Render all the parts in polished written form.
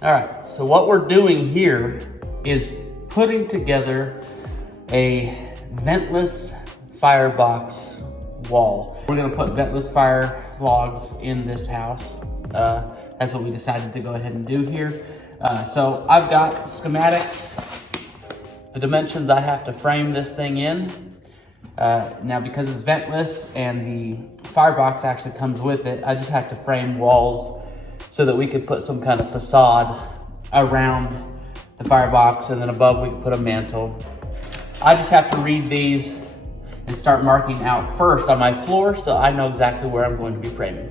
All right, so what we're doing here is putting together a ventless firebox wall. We're gonna put ventless fire logs in this house. That's what we decided to go ahead and do here. So I've got schematics, the dimensions I have to frame this thing in. Now because it's ventless and the firebox actually comes with it, I just have to frame walls so that we could put some kind of facade around the firebox, and then above we can put a mantle. I just have to read these and start marking out first on my floor so I know exactly where I'm going to be framing.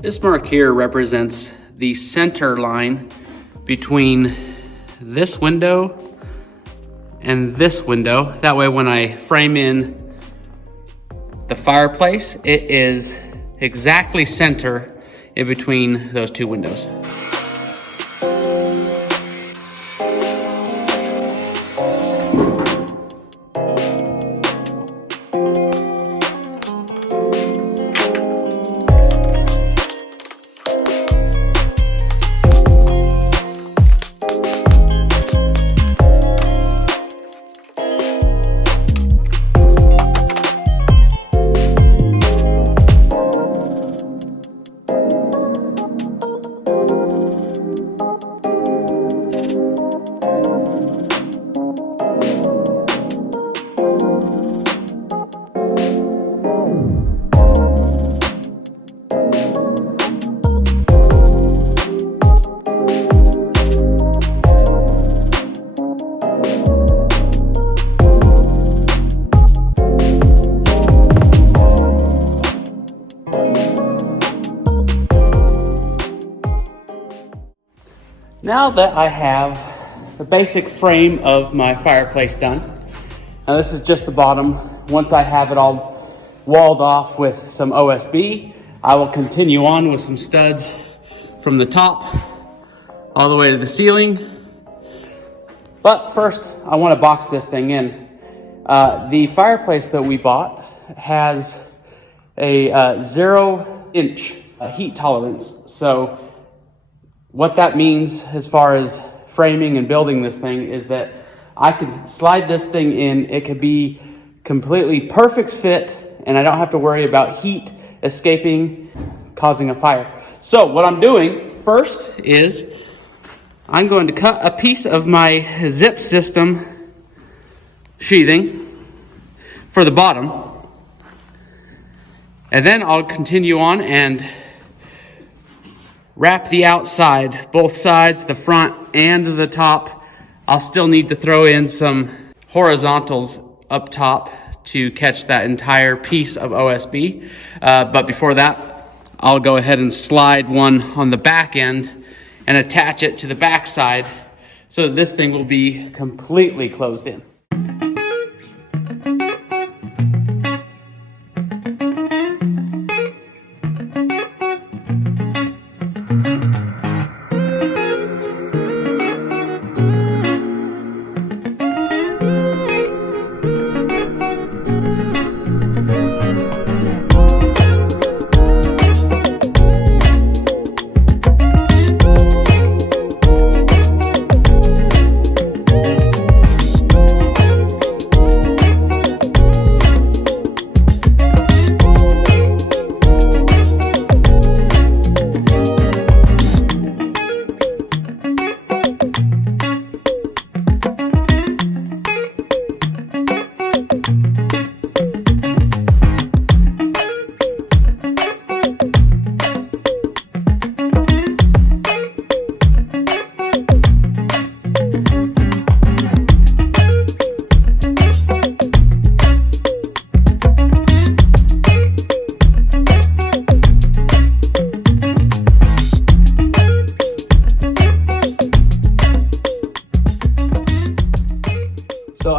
This mark here represents the center line between this window and this window. That way when I frame in the fireplace, it is exactly center in between those two windows. Now that I have the basic frame of my fireplace done, now this is just the bottom. Once I have it all walled off with some OSB, I will continue on with some studs from the top all the way to the ceiling. But first, I want to box this thing in. The fireplace that we bought has a 0-inch heat tolerance. So what that means as far as framing and building this thing is that I can slide this thing in. It could be completely perfect fit, and I don't have to worry about heat escaping, causing a fire. So what I'm doing first is I'm going to cut a piece of my zip system sheathing for the bottom, and then I'll continue on and wrap the outside, both sides, the front and the top. I'll still need to throw in some horizontals up top to catch that entire piece of OSB. But before that, I'll go ahead and slide one on the back end and attach it to the back side so that this thing will be completely closed in.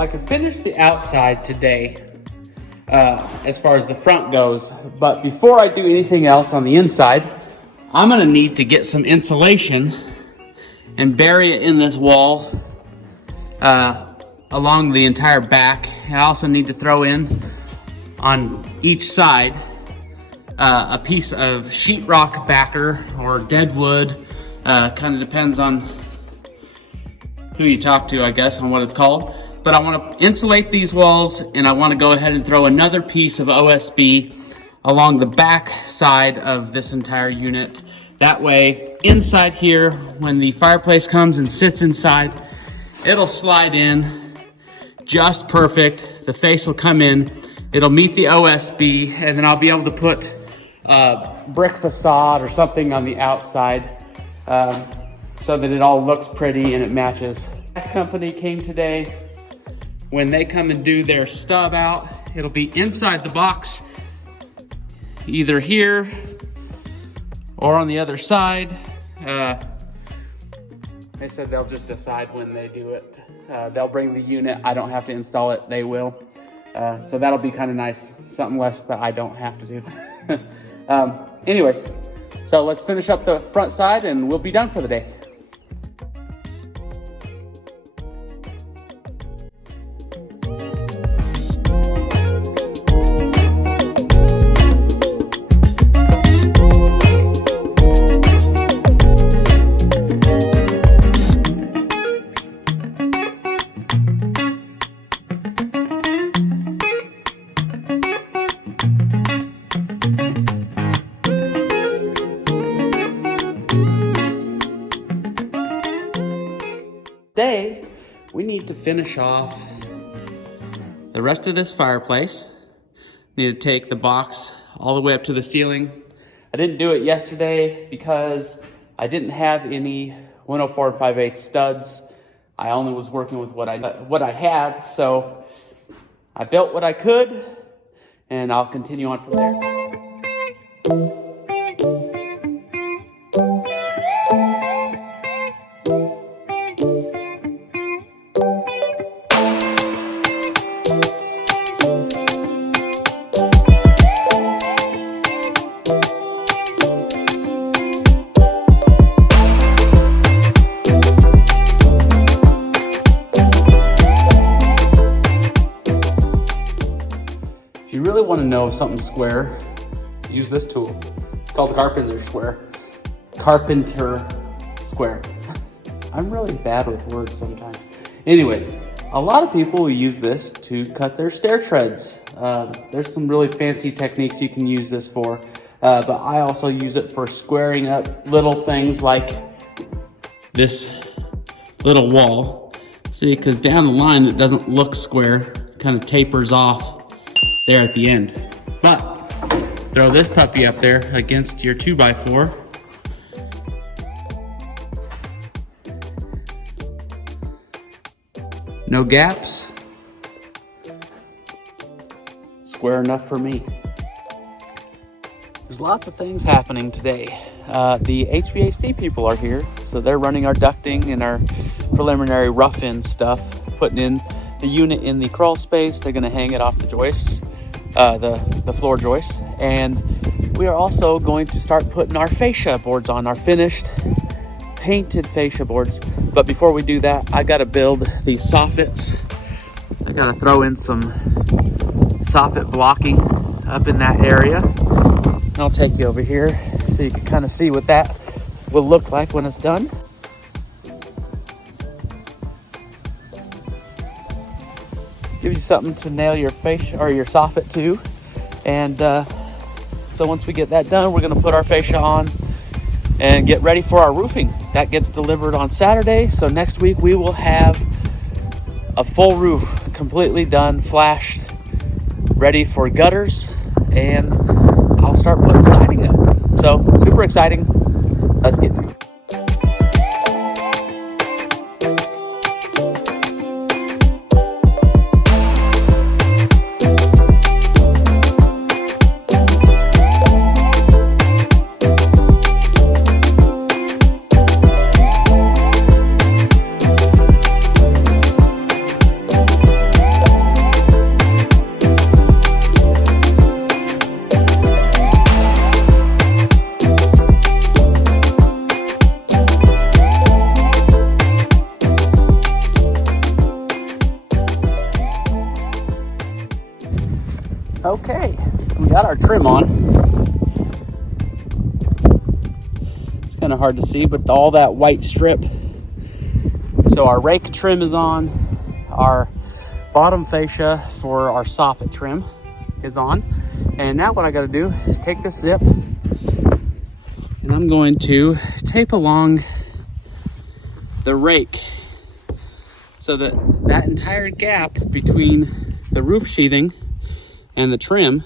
like to finish the outside today as far as the front goes. But before I do anything else on the inside, I'm gonna need to get some insulation and bury it in this wall along the entire back. I also need to throw in on each side a piece of sheetrock backer or dead wood. Kind of depends on who you talk to, I guess, on what it's called. But I want to insulate these walls, and I want to go ahead and throw another piece of OSB along the back side of this entire unit. That way, inside here, when the fireplace comes and sits inside, it'll slide in just perfect. The face will come in, it'll meet the OSB, and then I'll be able to put brick facade or something on the outside so that it all looks pretty and it matches. This company came today. When they come and do their stub out, it'll be inside the box, either here or on the other side. They said they'll just decide when they do it. They'll bring the unit. I don't have to install it. They will. So that'll be kind of nice. Something less that I don't have to do. Anyways, so let's finish up the front side and we'll be done for the day. Today, we need to finish off the rest of this fireplace. Need to take the box all the way up to the ceiling. I didn't do it yesterday because I didn't have any 104 5/8 studs. I only was working with what I had, so I built what I could, and I'll continue on from there. If you really want to know if something's square, use this tool. It's called the carpenter square. Carpenter square. I'm really bad with words sometimes. Anyways, a lot of people will use this to cut their stair treads. There's some really fancy techniques you can use this for, but I also use it for squaring up little things like this little wall. See, because down the line it doesn't look square, it kind of tapers off there at the end. But throw this puppy up there against your 2x4. No gaps. Square enough for me. There's lots of things happening today. The HVAC people are here, so they're running our ducting and our preliminary rough-in stuff, putting in the unit in the crawl space. They're gonna hang it off the joists, the floor joists, and we are also going to start putting our fascia boards on, our finished painted fascia boards. But before we do that, I gotta build these soffits. I gotta throw in some soffit blocking up in that area. And I'll take you over here so you can kind of see what that will look like when it's done. Gives you something to nail your fascia or your soffit to. And so once we get that done, we're gonna put our fascia on and get ready for our roofing. That gets delivered on Saturday, so next week we will have a full roof, completely done, flashed, ready for gutters, and I'll start putting siding up. So super exciting. Let's get to it. Okay, we got our trim on. It's kind of hard to see, but all that white strip. So our rake trim is on. Our bottom fascia for our soffit trim is on. And now what I got to do is take this zip and I'm going to tape along the rake so that that entire gap between the roof sheathing and the trim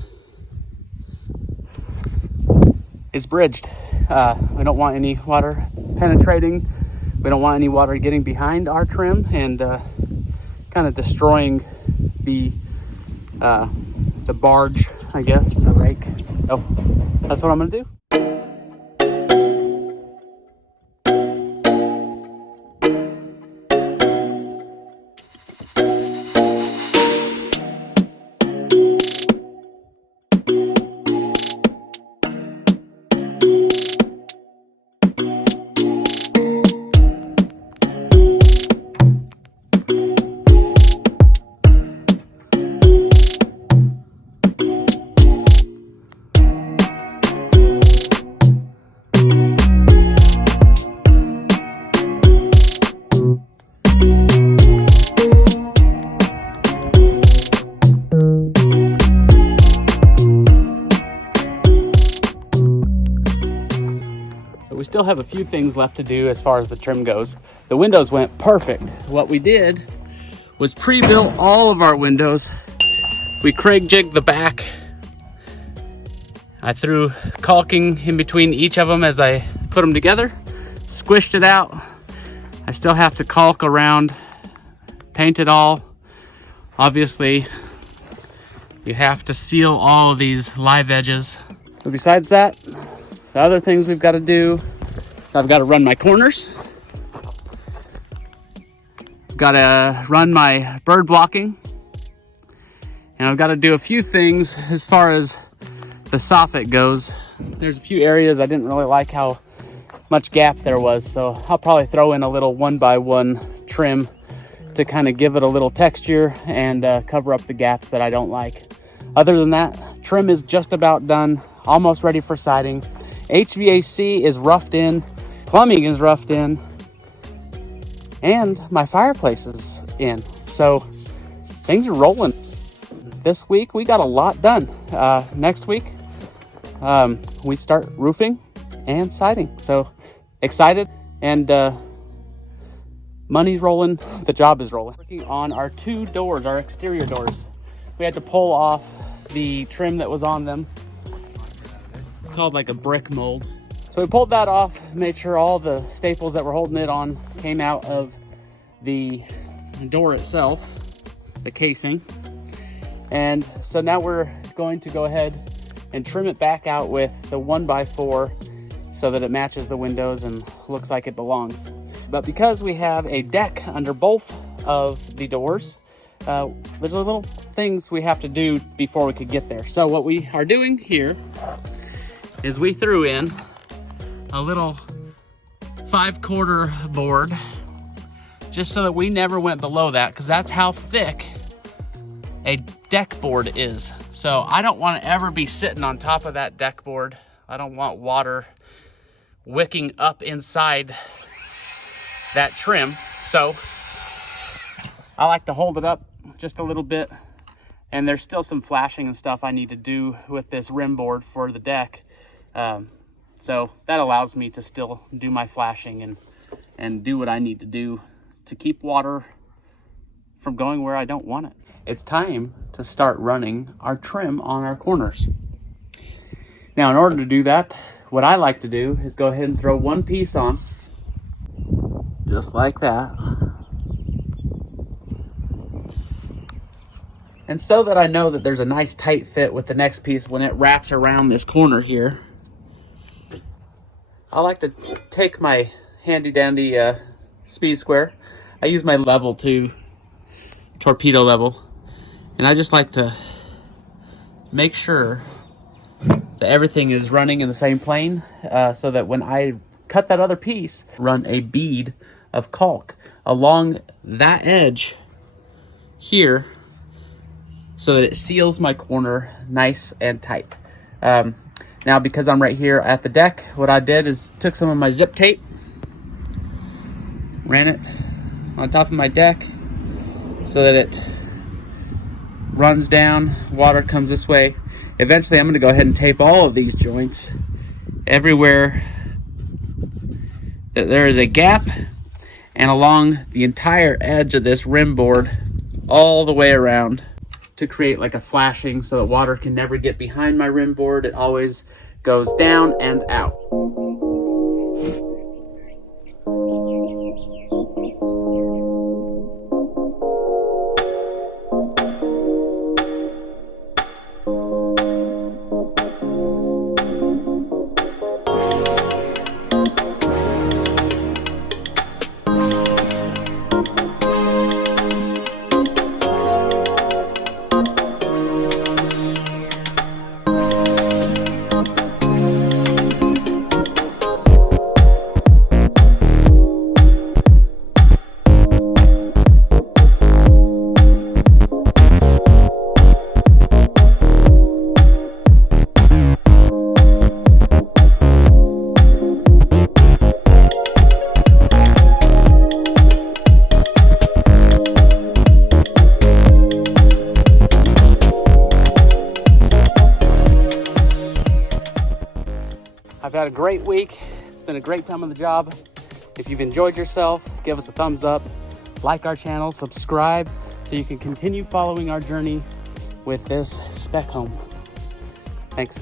is bridged. We don't want any water penetrating. We don't want any water getting behind our trim and kind of destroying the barge, I guess, the rake. So that's what I'm gonna do. We still have a few things left to do as far as the trim goes. The windows went perfect. What we did was pre-built all of our windows. We Craig jigged the back. I threw caulking in between each of them as I put them together, squished it out. I still have to caulk around, paint it all. Obviously, you have to seal all of these live edges. But besides that, the other things we've got to do, I've got to run my corners. Got to run my bird blocking. And I've got to do a few things as far as the soffit goes. There's a few areas I didn't really like how much gap there was, so I'll probably throw in a little 1x1 trim to kind of give it a little texture and cover up the gaps that I don't like. Other than that, trim is just about done, almost ready for siding. HVAC is roughed in, plumbing is roughed in, and my fireplace is in. So things are rolling. This week we got a lot done. Next week we start roofing and siding. So excited, and money's rolling, the job is rolling. Working on our two doors, our exterior doors. We had to pull off the trim that was on them. It's called like a brick mold. So we pulled that off, made sure all the staples that were holding it on came out of the door itself, the casing. And so now we're going to go ahead and trim it back out with the 1x4 so that it matches the windows and looks like it belongs. But because we have a deck under both of the doors, there's little things we have to do before we could get there. So what we are doing here is we threw in a little 5/4 board just so that we never went below that, because that's how thick a deck board is. So I don't want to ever be sitting on top of that deck board. I don't want water wicking up inside that trim. So I like to hold it up just a little bit, and there's still some flashing and stuff I need to do with this rim board for the deck. So that allows me to still do my flashing and do what I need to do to keep water from going where I don't want it. It's time to start running our trim on our corners. Now, in order to do that, what I like to do is go ahead and throw one piece on, just like that. And so that I know that there's a nice tight fit with the next piece when it wraps around this corner here, I like to take my handy dandy speed square. I use my level 2 torpedo level, and I just like to make sure that everything is running in the same plane, so that when I cut that other piece, run a bead of caulk along that edge here, so that it seals my corner nice and tight. Now, because I'm right here at the deck, what I did is took some of my zip tape, ran it on top of my deck so that it runs down, water comes this way. Eventually I'm going to go ahead and tape all of these joints everywhere that there is a gap, and along the entire edge of this rim board all the way around, to create like a flashing so that water can never get behind my rim board. It always goes down and out. I've had a great week. It's been a great time on the job. If you've enjoyed yourself, give us a thumbs up, like our channel, subscribe, so you can continue following our journey with this spec home. Thanks.